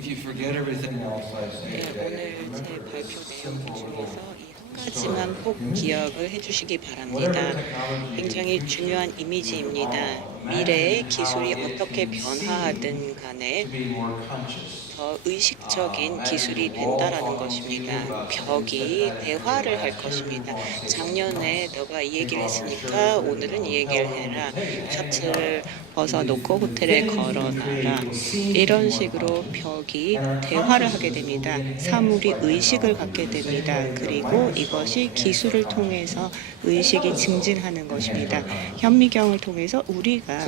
네, 오늘 제 발표 내용 중에서 이 한 가지만 꼭 기억을 해주시기 바랍니다. 굉장히 중요한 이미지입니다. 미래의 기술이 어떻게 변화하든 간에 더 의식적인 기술이 된다라는 것입니다. 벽이 대화를 할 것입니다. 작년에 너가 이 얘기를 했으니까 오늘은 이 얘기를 해라. 셔츠를 벗어놓고 호텔에 걸어놔라. 이런 식으로 벽이 대화를 하게 됩니다. 사물이 의식을 갖게 됩니다. 그리고 이것이 기술을 통해서 의식이 증진하는 것입니다. 현미경을 통해서 우리가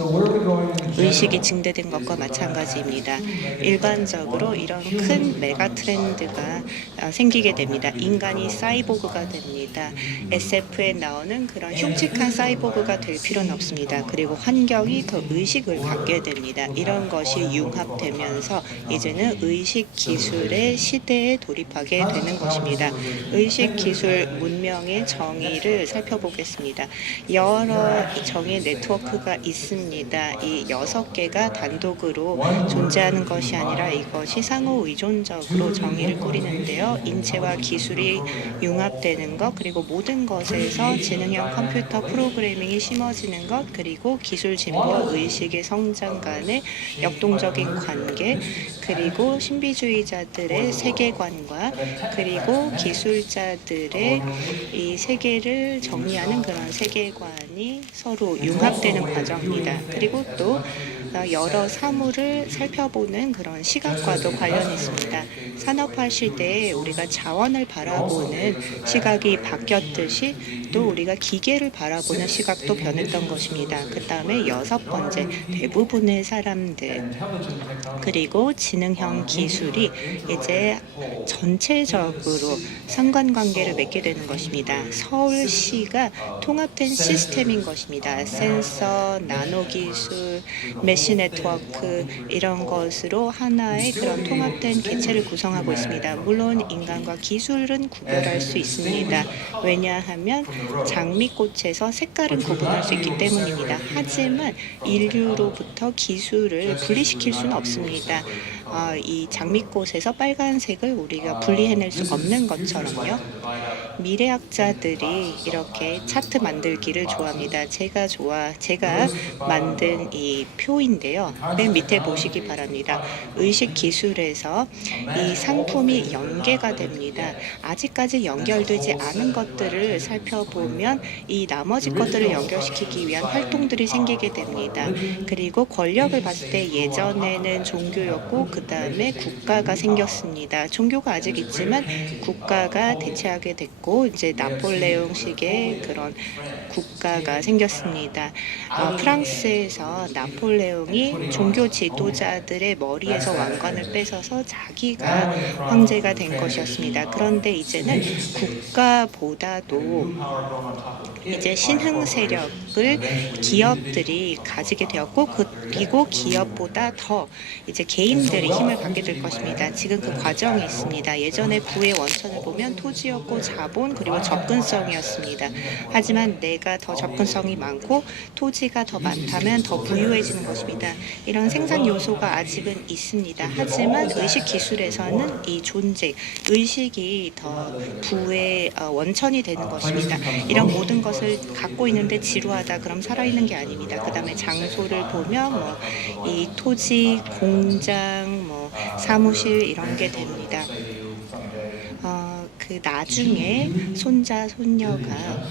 의식이 증대된 것과 마찬가지입니다. 일반적으로 이런 큰 메가 트렌드가 생기게 됩니다. 인간이 사이보그가 됩니다. SF에 나오는 그런 흉측한 사이보그가 될 필요는 없습니다. 그리고 환경이 더 의식을 갖게 됩니다. 이런 것이 융합되면서 이제는 의식 기술의 시대에 돌입하게 되는 것입니다. 의식 기술 문명의 정의를 살펴보겠습니다. 여러 정의 네트워크가 있습니다. 이 6개가 단독으로 존재하는 것이 아니라 이것이 상호 의존적으로 정의를 꾸리는데요. 인체와 기술이 융합되는 것, 그리고 모든 것에서 지능형 컴퓨터 프로그래밍이 심어지는 것, 그리고 기술 진보와 의식의 성장 간의 역동적인 관계, 그리고 신비주의자들의 세계관과 그리고 기술자들의 이 세계를 정의하는 그런 세계관이 서로 융합되는 과정입니다. 그리고 또 여러 사물을 살펴보는 그런 시각과도 관련이 있습니다. 산업화 시대에 우리가 자원을 바라보는 시각이 바뀌었듯이 또 우리가 기계를 바라보는 시각도 변했던 것입니다. 그 다음에 6번째, 대부분의 사람들 그리고 지능형 기술이 이제 전체적으로 상관관계를 맺게 되는 것입니다. 서울시가 통합된 시스템인 것입니다. 센서, 나노기술, 메시 네트워크 이런 것으로 하나의 그런 통합된 개체를 구성하고 있습니다. 물론 인간과 기술은 구별할 수 있습니다. 왜냐하면 장미꽃에서 색깔은 구분할 수 있기 때문입니다. 하지만 인류로부터 기술을 분리시킬 수는 없습니다. 이 장미꽃에서 빨간색을 우리가 분리해낼 수 없는 것처럼요. 미래학자들이 이렇게 차트 만들기를 좋아합니다. 제가 만든 이 표인데요. 맨 밑에 보시기 바랍니다. 의식 기술에서 이 상품이 연계가 됩니다. 아직까지 연결되지 않은 것들을 살펴보면 이 나머지 것들을 연결시키기 위한 활동들이 생기게 됩니다. 그리고 권력을 봤을 때 예전에는 종교였고 그 다음에 국가가 생겼습니다. 종교가 아직 있지만 국가가 대체하게 됐고 이제 나폴레옹식의 그런 국가가 생겼습니다. 프랑스에서 나폴레옹이 종교 지도자들의 머리에서 왕관을 뺏어서 자기가 황제가 된 것이었습니다. 그런데 이제는 국가보다도 이제 신흥 세력을 기업들이 가지게 되었고 그리고 기업보다 더 이제 개인들이 힘을 갖게 될 것입니다. 지금 그 과정이 있습니다. 예전에 부의 원천을 보면 토지였고 자본 그리고 접근성이었습니다. 하지만 내가 더 접근성이 많고 토지가 더 많다면 더 부유해지는 것입니다. 이런 생산 요소가 아직은 있습니다. 하지만 의식 기술에서는 이 존재, 의식이 더 부의 원천이 되는 것입니다. 이런 모든 것을 갖고 있는데 지루하다 그럼 살아있는 게 아닙니다. 그 다음에 장소를 보면 이 토지, 공장, 사무실 이런 게 됩니다. 그 나중에 손자, 손녀가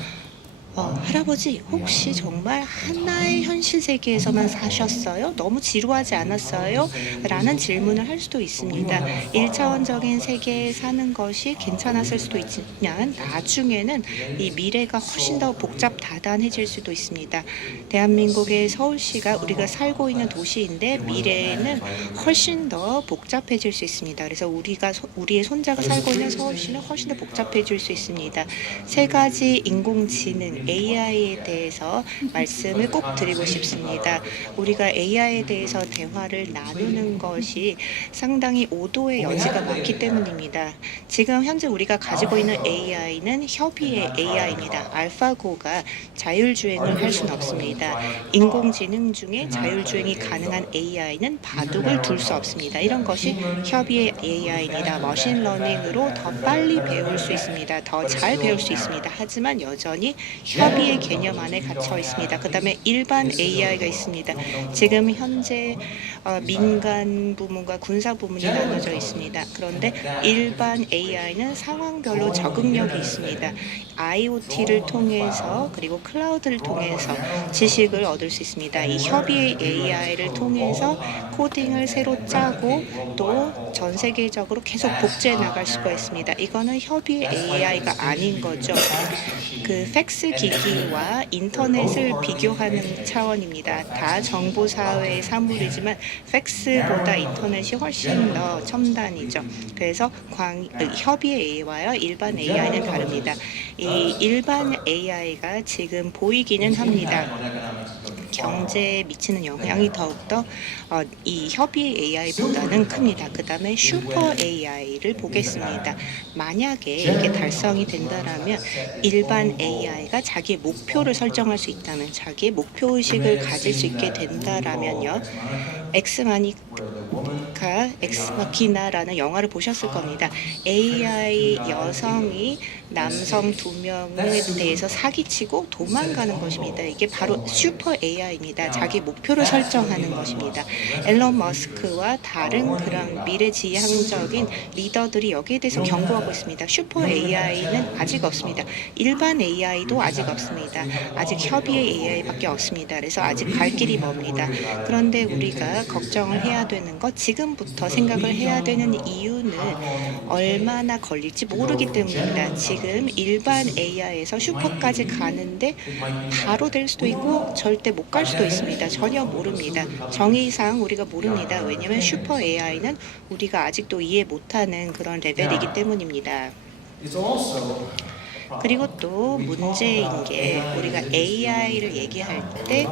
할아버지 혹시 정말 하나의 현실 세계에서만 사셨어요? 너무 지루하지 않았어요? 라는 질문을 할 수도 있습니다. 1차원적인 세계에 사는 것이 괜찮았을 수도 있지만 나중에는 이 미래가 훨씬 더 복잡다단해질 수도 있습니다. 대한민국의 서울시가 우리가 살고 있는 도시인데 미래에는 훨씬 더 복잡해질 수 있습니다. 그래서 우리의 손자가 살고 있는 서울시는 훨씬 더 복잡해질 수 있습니다. 3가지 인공지능 AI에 대해서 말씀을 꼭 드리고 싶습니다. 우리가 AI에 대해서 대화를 나누는 것이 상당히 오도의 여지가 많기 때문입니다. 지금 현재 우리가 가지고 있는 AI는 협의의 AI입니다. 알파고가 자율주행을 할 수는 없습니다. 인공지능 중에 자율주행이 가능한 AI는 바둑을 둘 수 없습니다. 이런 것이 협의의 AI입니다. 머신러닝으로 더 빨리 배울 수 있습니다. 더 잘 배울 수 있습니다. 하지만 여전히 협의의 개념 안에 갇혀 있습니다. 그 다음에 일반 AI가 있습니다. 지금 현재 민간 부문과 군사 부문이 나눠져 있습니다. 그런데 일반 AI는 상황별로 적응력이 있습니다. IoT를 통해서 그리고 클라우드를 통해서 지식을 얻을 수 있습니다. 이 협의의 AI를 통해서 코딩을 새로 짜고 또 전 세계적으로 계속 복제해 나갈 수가 있습니다. 이거는 협의의 AI가 아닌 거죠. 그 팩스 기기와 인터넷을 비교하는 차원입니다. 다 정보사회의 사물이지만 팩스보다 인터넷이 훨씬 더 첨단이죠. 그래서 협의의 AI와 일반 AI는 다릅니다. 이 일반 AI가 지금 보이기는 합니다. 경제에 미치는 영향이 더욱더 이 협의 AI보다는 큽니다. 그 다음에 슈퍼 AI를 보겠습니다. 만약에 이게 달성이 된다면 일반 AI가 자기의 목표를 설정할 수 있다면 자기의 목표의식을 가질 수 있게 된다면요. 엑스마키나라는 영화를 보셨을 겁니다. AI 여성이 남성 2명에 대해서 사기치고 도망가는 것입니다. 이게 바로 슈퍼 AI입니다. 자기 목표를 설정하는 것입니다. 앨런 머스크와 다른 그런 미래지향적인 리더들이 여기에 대해서 경고하고 있습니다. 슈퍼 AI는 아직 없습니다. 일반 AI도 아직 없습니다. 아직 협의의 AI밖에 없습니다. 그래서 아직 갈 길이 멉니다. 그런데 우리가 걱정을 해야 되는 것, 지금부터 생각을 해야 되는 이유는 얼마나 걸릴지 모르기 때문입니다. 지금 일반 AI에서 슈퍼까지 가는데 바로 될 수도 있고 절대 못 갈 수도 있습니다. 전혀 모릅니다. 정의상 우리가 모릅니다. 왜냐하면 슈퍼 AI는 우리가 아직도 이해 못하는 그런 레벨이기 때문입니다. 그리고 또 문제인 게 우리가 AI를 얘기할 때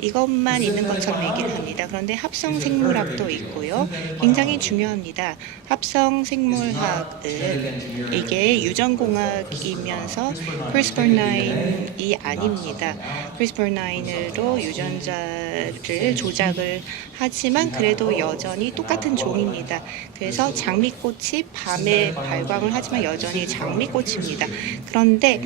이것만 있는 것처럼 얘기를 합니다. 그런데 합성 생물학도 있고요. 굉장히 중요합니다. 합성 생물학은 이게 유전공학이면서 CRISPR-9이 아닙니다. CRISPR-9으로 유전자를 조작을 하지만 그래도 여전히 똑같은 종입니다. 그래서 장미꽃이 밤에 발광을 하지만 여전히 장미꽃입니다. 그런데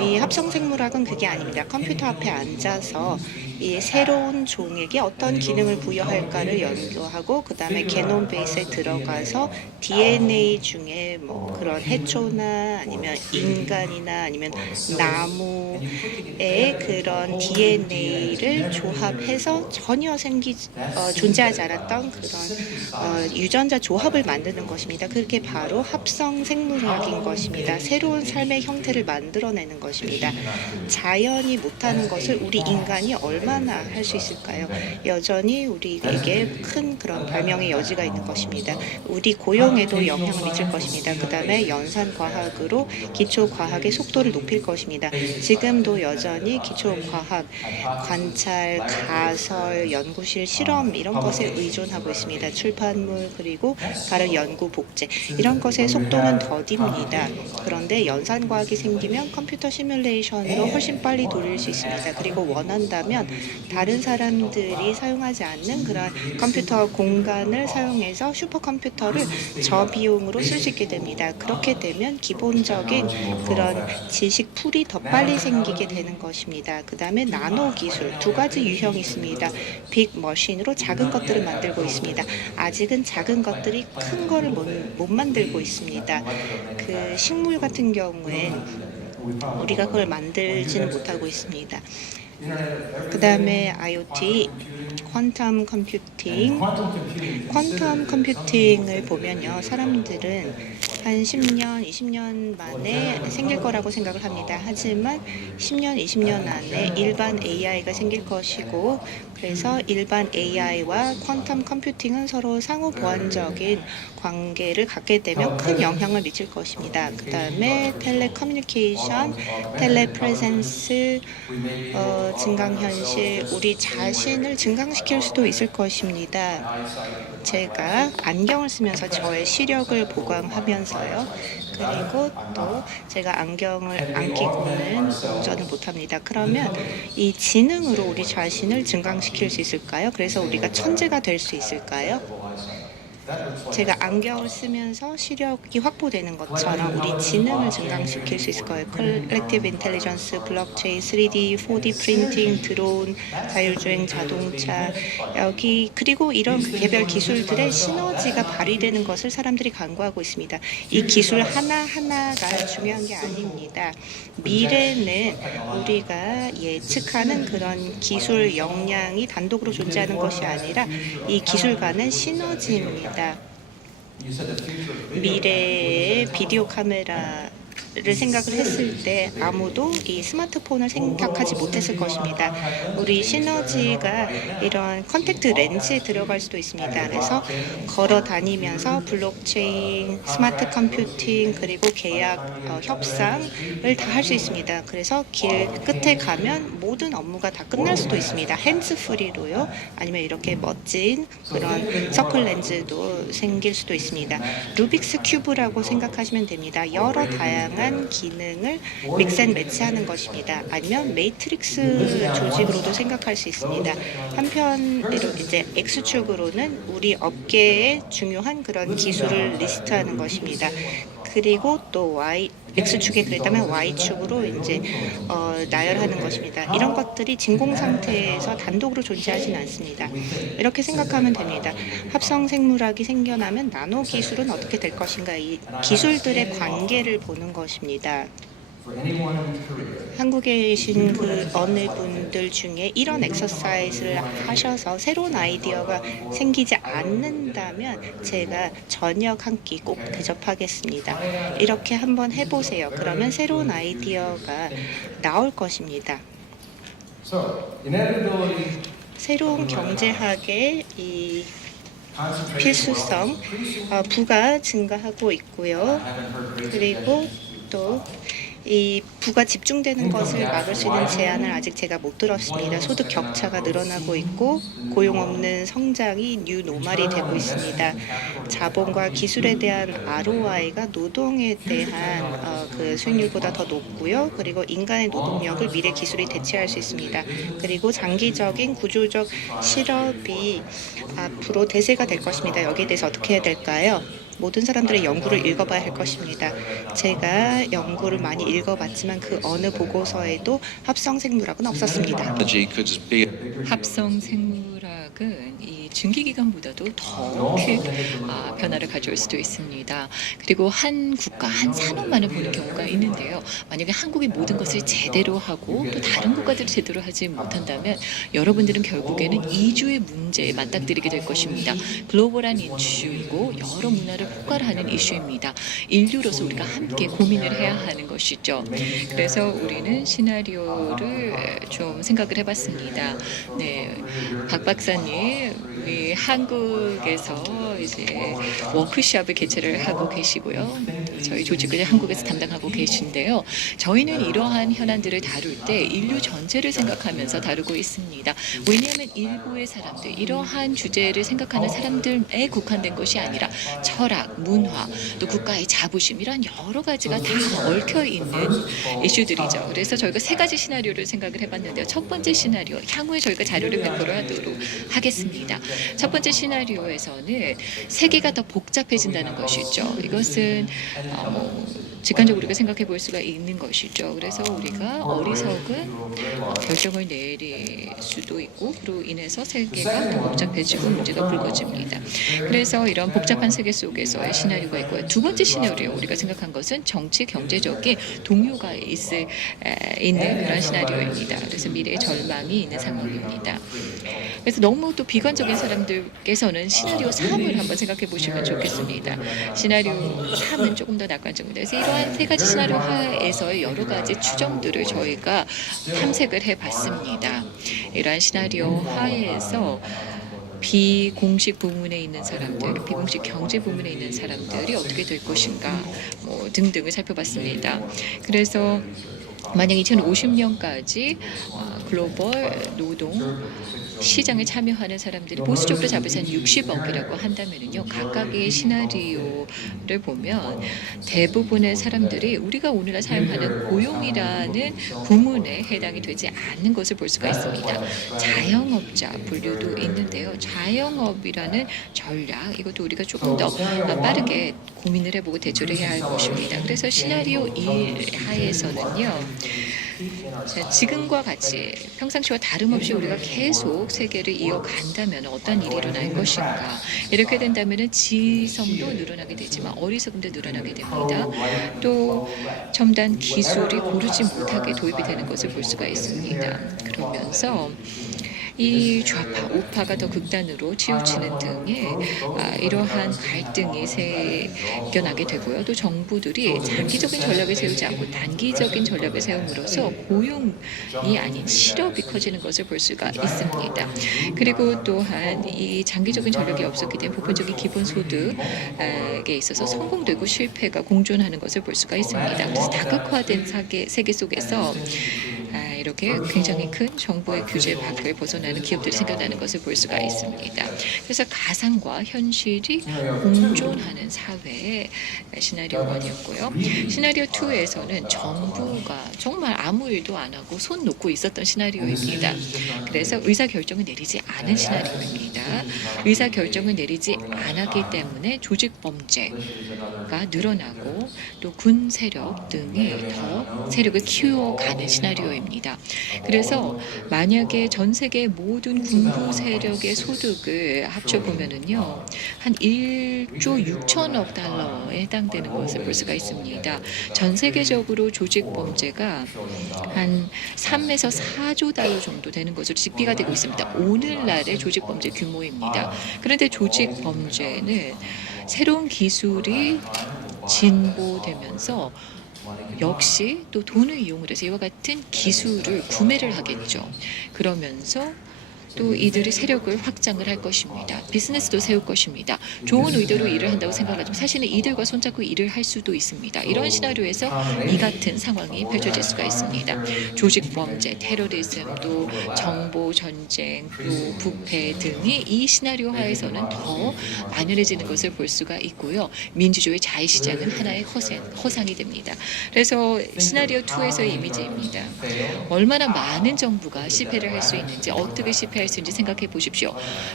이 합성 생물학은 그게 아닙니다. 컴퓨터 앞에 앉아서 이 새로운 종에게 어떤 기능을 부여할까를 연구하고 그 다음에 게놈 베이스에 들어가서 DNA 중에 뭐 그런 해초나 아니면 인간이나 아니면 나무의 그런 DNA를 조합해서 전혀 존재하지 않았던 그런 유전자 조합을 만드는 것입니다. 그게 바로 합성 생물학인 것입니다. 새로운 삶의 형태를 만들어내는 것입니다. 자연이 못하는 것을 우리 인간이 얼마나 할 수 있을까요? 여전히 우리에게 큰 그런 발명의 여지가 있는 것입니다. 우리 고용에도 영향을 미칠 것입니다. 그 다음에 연산과학으로 기초과학의 속도를 높일 것입니다. 지금도 여전히 기초과학, 관찰, 가설, 연구실, 실험 이런 것에 의존하고 있습니다. 출판물 그리고 다른 연구 복제 이런 것의 속도는 더딥니다. 그런데 연산과학이 생기면 컴퓨터 시뮬레이션으로 훨씬 빨리 돌릴 수 있습니다. 그리고 원한다면 다른 사람들이 사용하지 않는 그런 컴퓨터 공간을 사용해서 슈퍼컴퓨터를 저비용으로 쓸 수 있게 됩니다. 그렇게 되면 기본적인 그런 지식 풀이 더 빨리 생기게 되는 것입니다. 그 다음에 나노 기술 두 가지 유형이 있습니다. 빅머신으로 작은 것들을 만들고 있습니다. 아직은 작은 것들이 큰 거를 못 만들고 있습니다. 그 식물 같은 경우엔 우리가 그걸 만들지는 못하고 있습니다. 그 다음에 IoT, 퀀텀 컴퓨팅을 보면요. 사람들은 한 10년, 20년 만에 생길 거라고 생각을 합니다. 하지만 10년, 20년 안에 일반 AI가 생길 것이고, 그래서 일반 AI와 퀀텀 컴퓨팅은 서로 상호 보완적인 관계를 갖게 되면 큰 영향을 미칠 것입니다. 그 다음에 텔레커뮤니케이션, 텔레프레젠스, 증강현실, 우리 자신을 증강시킬 수도 있을 것입니다. 제가 안경을 쓰면서 저의 시력을 보강하면서요. 그리고 또 제가 안경을 안 끼고는 운전을 못합니다. 그러면 이 지능으로 우리 자신을 증강시킬 수 있을까요? 그래서 우리가 천재가 될 수 있을까요? 제가 안경을 쓰면서 시력이 확보되는 것처럼 우리 지능을 증강시킬 수 있을 거예요. 컬렉티브 인텔리전스, 블록체인, 3D, 4D 프린팅, 드론, 자율주행 자동차, 여기 그리고 이런 개별 기술들의 시너지가 발휘되는 것을 사람들이 간구하고 있습니다. 이 기술 하나하나가 중요한 게 아닙니다. 미래는 우리가 예측하는 그런 기술 역량이 단독으로 존재하는 것이 아니라 이 기술 간의 시너지입니다. 미래의 비디오 카메라를 생각을 했을 때 아무도 이 스마트폰을 생각하지 못했을 것입니다. 우리 시너지가 이런 컨택트 렌즈에 들어갈 수도 있습니다. 그래서 걸어 다니면서 블록체인, 스마트 컴퓨팅, 그리고 계약, 협상을 다 할 수 있습니다. 그래서 길 끝에 가면 모든 업무가 다 끝날 수도 있습니다. 핸즈프리로요. 아니면 이렇게 멋진 그런 서클 렌즈도 생길 수도 있습니다. 루빅스 큐브라고 생각하시면 됩니다. 여러 다양한 기능을 믹스앤 매치하는 것입니다. 아니면 매트릭스 조직으로도 생각할 수 있습니다. 한편으로 이제 X축으로는 우리 업계의 중요한 그런 기술을 리스트하는 것입니다. 그리고 또 X축에 그랬다면 Y축으로 이제 나열하는 것입니다. 이런 것들이 진공 상태에서 단독으로 존재하진 않습니다. 이렇게 생각하면 됩니다. 합성 생물학이 생겨나면 나노 기술은 어떻게 될 것인가, 이 기술들의 관계를 보는 것입니다. 한국에 계신 그 어느 분들 중에 이런 엑서사이즈를 하셔서 새로운 아이디어가 생기지 않는다면 제가 저녁 한 끼 꼭 대접하겠습니다. 이렇게 한번 해보세요. 그러면 새로운 아이디어가 나올 것입니다. 새로운 경제학의 이 필수성, 부가 증가하고 있고요. 그리고 또 이 부가 집중되는 것을 막을 수 있는 제안을 아직 제가 못 들었습니다. 소득 격차가 늘어나고 있고 고용 없는 성장이 뉴 노멀이 되고 있습니다. 자본과 기술에 대한 ROI가 노동에 대한 그 수익률보다 더 높고요. 그리고 인간의 노동력을 미래 기술이 대체할 수 있습니다. 그리고 장기적인 구조적 실업이 앞으로 대세가 될 것입니다. 여기에 대해서 어떻게 해야 될까요? 모든 사람들의 연구를 읽어봐야 할 것입니다. 제가 연구를 많이 읽어봤지만 그 어느 보고서에도 합성생물학은 없었습니다. 합성생물학은 이 증기기관보다도 더 큰 변화를 가져올 수도 있습니다. 그리고 한 국가, 한 산업만을 보는 경우가 있는데요. 만약에 한국이 모든 것을 제대로 하고 또 다른 국가들이 제대로 하지 못한다면 여러분들은 결국에는 이주의 문제에 맞닥뜨리게 될 것입니다. 글로벌한 이슈이고 여러 문화를 포괄하는 이슈입니다. 인류로서 우리가 함께 고민을 해야 하는 것이죠. 그래서 우리는 시나리오를 좀 생각을 해봤습니다. 네, 박 박사님, 우리 한국에서 이제 워크숍을 개최를 하고 계시고요. 저희 조직을 한국에서 담당하고 계신데요. 저희는 이러한 현안들을 다룰 때 인류 전체를 생각하면서 다루고 있습니다. 왜냐하면 일부의 사람들, 이러한 주제를 생각하는 사람들에 국한된 것이 아니라 철학, 문화, 또 국가의 자부심, 이런 여러 가지가 다 얽혀 있는 이슈들이죠. 그래서 저희가 세 가지 시나리오를 생각을 해봤는데요. 첫 번째 시나리오, 향후에 저희가 자료를 배포를 하도록 하겠습니다. 첫 번째 시나리오에서는 세계가 더 복잡해진다는 것이죠. 이것은 직관적으로 우리가 생각해 볼 수가 있는 것이죠. 그래서 우리가 어리석은 결정을 내릴 수도 있고 그로 인해서 세계가 더 복잡해지고 문제가 불거집니다. 그래서 이런 복잡한 세계 속에서의 시나리오가 있고요. 두 번째 시나리오 우리가 생각한 것은 정치 경제적인 동요가 있는 그런 시나리오입니다. 그래서 미래의 절망이 있는 상황입니다. 그래서 너무 또 비관적인 사람들께서는 시나리오 3을 한번 생각해 보시면 좋겠습니다. 시나리오 3은 조금 더 낙관적입니다. 그래서 이러한 세 가지 시나리오 하에서의 여러 가지 추정들을 저희가 탐색을 해봤습니다. 이러한 시나리오 하에서 비공식 부문에 있는 사람들, 비공식 경제 부문에 있는 사람들이 어떻게 될 것인가 뭐 등등을 살펴봤습니다. 그래서 만약 2050년까지 글로벌 노동 시장에 참여하는 사람들이 보수적으로 잡아서 한 60억이라고 한다면요. 각각의 시나리오를 보면 대부분의 사람들이 우리가 오늘날 사용하는 고용이라는 부문에 해당이 되지 않는 것을 볼 수가 있습니다. 자영업자 분류도 있는데요. 자영업이라는 전략 이것도 우리가 조금 더 빠르게 고민을 해보고 대처를 해야 할 것입니다. 그래서 시나리오 1 하에서는요. 자, 지금과 같이 평상시와 다름없이 우리가 계속 세계를 이어간다면 어떤 일이 일어날 것인가. 이렇게 된다면 지성도 늘어나게 되지만 어리석음도 늘어나게 됩니다. 또 첨단 기술이 고르지 못하게 도입이 되는 것을 볼 수가 있습니다. 그러면서 이 좌파, 우파가 더 극단으로 치우치는 등의 이러한 갈등이 생겨나게 되고요. 또 정부들이 장기적인 전략을 세우지 않고 단기적인 전략을 세움으로써 고용이 아닌 실업이 커지는 것을 볼 수가 있습니다. 그리고 또한 이 장기적인 전략이 없었기 때문에 보편적인 기본소득에 있어서 성공되고 실패가 공존하는 것을 볼 수가 있습니다. 그래서 다각화된 세계 속에서 이렇게 굉장히 큰 정부의 규제 밖을 벗어나는 기업들이 생겨나는 것을 볼 수가 있습니다. 그래서 가상과 현실이 공존하는 사회의 시나리오 1이었고요. 시나리오 2에서는 정부가 정말 아무 일도 안 하고 손 놓고 있었던 시나리오입니다. 그래서 의사결정을 내리지 않은 시나리오입니다. 의사결정을 내리지 않았기 때문에 조직범죄가 늘어나고 또 군 세력 등이 더 세력을 키워가는 시나리오입니다. 그래서 만약에 전 세계 모든 군부 세력의 소득을 합쳐보면은요, 한 1조 6천억 달러에 해당되는 것을 볼 수가 있습니다. 전 세계적으로 조직범죄가 한 3에서 4조 달러 정도 되는 것으로 집계가 되고 있습니다. 오늘날의 조직범죄 규모입니다. 그런데 조직범죄는 새로운 기술이 진보되면서 역시 또 돈을 이용을 해서 이와 같은 기술을 구매를 하겠죠. 그러면서 또 이들이 세력을 확장을 할 것입니다. 비즈니스도 세울 것입니다. 좋은 의도로 일을 한다고 생각하지만 사실은 이들과 손잡고 일을 할 수도 있습니다. 이런 시나리오에서 이 같은 상황이 펼쳐질 수가 있습니다. 조직범죄, 테러리즘, 또 정보 전쟁, 또 부패 등이 이 시나리오 하에서는 더 만연해지는 것을 볼 수가 있고요. 민주주의 자유시장은 하나의 허상이 됩니다. 그래서 시나리오 2에서의 이미지입니다. 얼마나 많은 정부가 실패를 할 수 있는지, 어떻게 실패할 수 있는지 생각해 보십시오.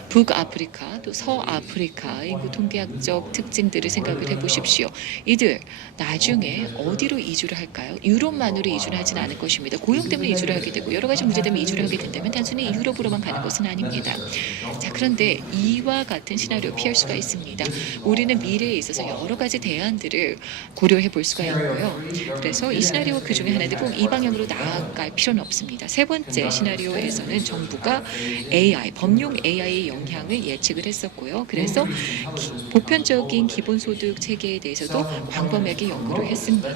북아프리카 또 서아프리카 인구 통계학적 특징들을 생각을 해보십시오. 이들 나중에 어디로 이주를 할까요? 유럽만으로 이주를 하진 않을 것입니다. 고용 때문에 이주를 하게 되고 여러 가지 문제 때문에 이주를 하게 된다면 단순히 유럽으로만 가는 것은 아닙니다. 자, 그런데 이와 같은 시나리오 피할 수가 있습니다. 우리는 미래에 있어서 여러 가지 대안들을 고려해 볼 수가 있고요. 그래서 이 시나리오 그 중에 하나인데 꼭 이 방향으로 나아갈 필요는 없습니다. 세 번째 시나리오에서는 정부가 AI, 범용 AI의 영향을 예측을 했었고요. 그래서 보편적인 기본소득 체계에 대해서도 광범위하게 연구를 했습니다.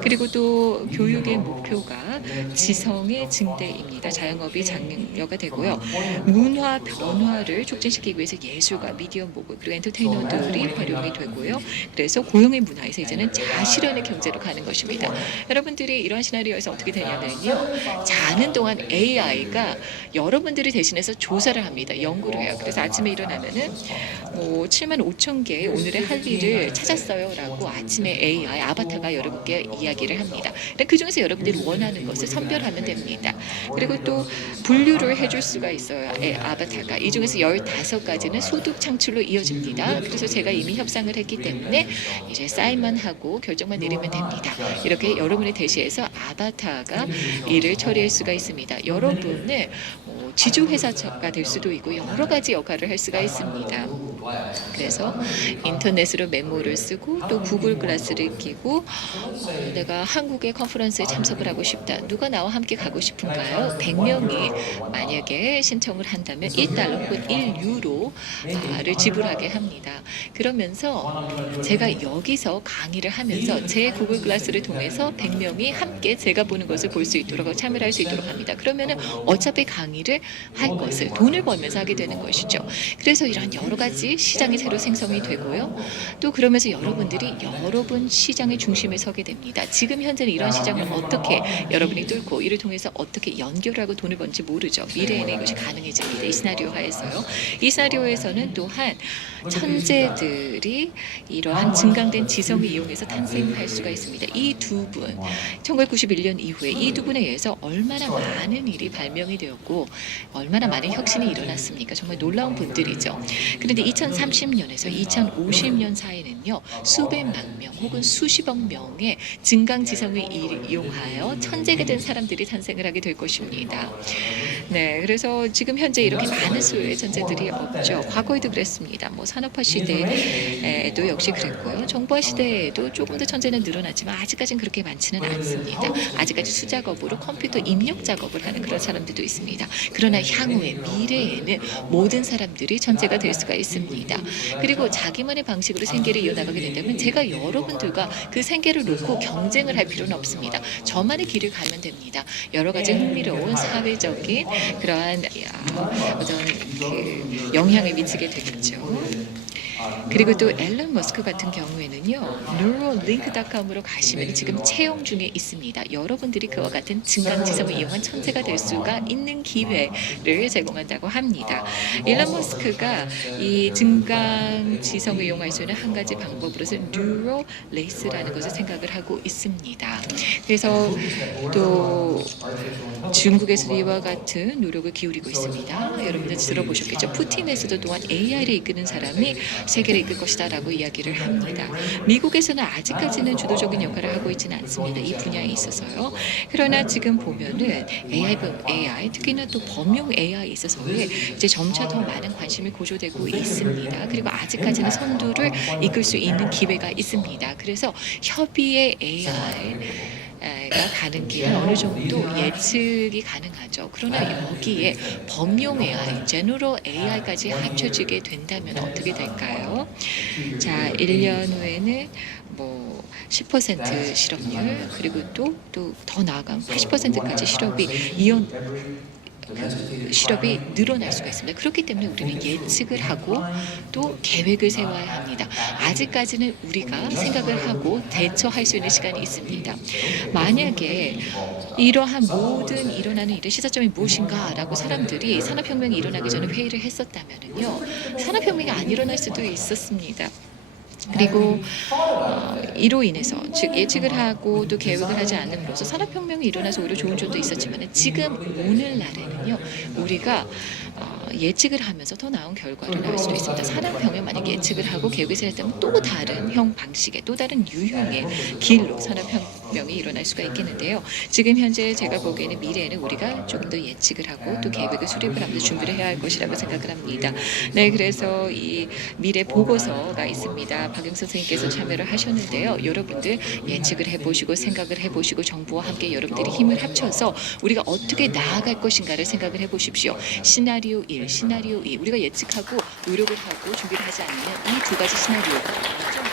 그리고 또 교육의 목표가 지성의 증대입니다. 자영업이 장려가 되고요. 문화 변화를 촉진시키기 위해서 예술가, 미디어 모브, 그리고 엔터테이너들이 활용이 되고요. 그래서 고용의 문화에서 이제는 자아실현의 경제로 가는 것입니다. 여러분들이 이런 시나리오에서 어떻게 되냐면요. 자는 동안 AI가 여러분들이 대신해서 조사를 합니다. 연구를 해요. 그래서 아침에 일어나면은 7만 5천 개의 오늘의 할 일을 찾았어요 라고 아침에 AI 아바타가 여러분께 이야기를 합니다. 그 중에서 여러분들이 원하는 있는 것을 선별하면 됩니다. 그리고 또 분류를 해줄 수가 있어요. 아바타가. 이 중에서 15가지는 소득 창출로 이어집니다. 그래서 제가 이미 협상을 했기 때문에 이제 사인만 하고 결정만 내리면 됩니다. 이렇게 여러분의 대시해서 아바타가 일을 처리할 수가 있습니다. 여러분은 지주회사가 될 수도 있고 여러 가지 역할을 할 수가 있습니다. 그래서 인터넷으로 메모를 쓰고 또 구글 글라스를 끼고 내가 한국의 컨퍼런스에 참석을 하고 싶다. 누가 나와 함께 가고 싶은가요? 100명이 만약에 신청을 한다면 $1 혹은 1유로를 지불하게 합니다. 그러면서 제가 여기서 강의를 하면서 제 구글 글라스를 통해서 100명이 함께 제가 보는 것을 볼 수 있도록 참여를 할 수 있도록 합니다. 그러면은 어차피 강의를 할 것을 돈을 벌면서 하게 되는 것이죠. 그래서 이런 여러 가지 시장이 새로 생성이 되고요. 또 그러면서 여러분들이 여러분 시장의 중심에 서게 됩니다. 지금 현재는 이런 시장을 어떻게 여러분이 뚫고 이를 통해서 어떻게 연결하고 돈을 버는지 모르죠. 미래에는 이것이 가능해집니다. 이 시나리오 하에서요. 이 시나리오에서는 또한 천재들이 이러한 증강된 지성을 이용해서 탄생할 수가 있습니다. 이 두 분, 1991년 이후에 이 두 분에 의해서 얼마나 많은 일이 발명이 되었고 얼마나 많은 혁신이 일어났습니까? 정말 놀라운 분들이죠. 그런데 2030년에서 2050년 사이는요. 수백만 명 혹은 수십억 명의 증강지성을 이용하여 천재가 된 사람들이 탄생을 하게 될 것입니다. 네, 그래서 지금 현재 이렇게 많은 수의 천재들이 없죠. 과거에도 그랬습니다. 산업화 시대에도 역시 그랬고요. 정보화 시대에도 조금 더 천재는 늘어났지만 아직까지는 그렇게 많지는 않습니다. 아직까지 수작업으로 컴퓨터 입력 작업을 하는 그런 사람들도 있습니다. 그러나 향후에 미래에는 모든 사람들이 천재가 될 수가 있습니다. 그리고 자기만의 방식으로 생계를 이어나가게 된다면 제가 여러분들과 그 생계를 놓고 경쟁을 할 필요는 없습니다. 저만의 길을 가면 됩니다. 여러 가지 흥미로운 사회적인 그러한 어떤 그 영향을 미치게 되겠죠. 그리고 또 앨런 머스크 같은 경우에는요. neuralink.com으로 가시면 지금 채용 중에 있습니다. 여러분들이 그와 같은 증강지성을 이용한 천재가 될 수가 있는 기회를 제공한다고 합니다. 앨런 머스크가 이 증강지성을 이용할 수 있는 한 가지 방법으로서 뉴럴 레이스라는 것을 생각을 하고 있습니다. 그래서 또 중국에서도 이와 같은 노력을 기울이고 있습니다. 여러분들 들어보셨겠죠? 푸틴에서도 또한 AI를 이끄는 사람이 세계를 이끌 것이다 라고 이야기를 합니다. 미국에서는 아직까지는 주도적인 역할을 하고 있지는 않습니다. 이 분야에 있어서요. 그러나 지금 보면은 AI 특히나 또 범용 AI에 있어서는 이제 점차 더 많은 관심이 고조되고 있습니다. 그리고 아직까지는 선두를 이끌 수 있는 기회가 있습니다. 그래서 협의의 AI가 가는 길은 어느 정도 예측이 가능하죠. 그러나 여기에 범용 AI, 제너럴 AI까지 합쳐지게 된다면 어떻게 될까요? 자, 1년 후에는 10% 실업률 그리고 또 더 나아가면 80%까지 실업이 늘어날 수가 있습니다. 그렇기 때문에 우리는 예측을 하고 또 계획을 세워야 합니다. 아직까지는 우리가 생각을 하고 대처할 수 있는 시간이 있습니다. 만약에 이러한 모든 일어나는 일의 시사점이 무엇인가라고 사람들이 산업혁명이 일어나기 전에 회의를 했었다면요. 산업혁명이 안 일어날 수도 있었습니다. 그리고 이로 인해서 즉 예측을 하고 또 계획을 하지 않음으로써 산업혁명이 일어나서 오히려 좋은 점도 있었지만 지금 오늘날에는요 우리가 예측을 하면서 더 나은 결과를 낳을 수도 있습니다. 산업혁명 만약 예측을 하고 계획을 세웠다면 또 다른 방식의 또 다른 유형의 길로 산업혁명이 일어날 수가 있겠는데요. 지금 현재 제가 보기에는 미래에는 우리가 조금 더 예측을 하고 또 계획을 수립을 하면서 준비를 해야 할 것이라고 생각을 합니다. 네, 그래서 이 미래 보고서가 있습니다. 박영 선생님께서 참여를 하셨는데요. 여러분들 예측을 해보시고 생각을 해보시고 정부와 함께 여러분들이 힘을 합쳐서 우리가 어떻게 나아갈 것인가를 생각을 해보십시오. 시나리오 1, 시나리오 2 우리가 예측하고 노력을 하고 준비를 하지 않으면 이 두 가지 시나리오가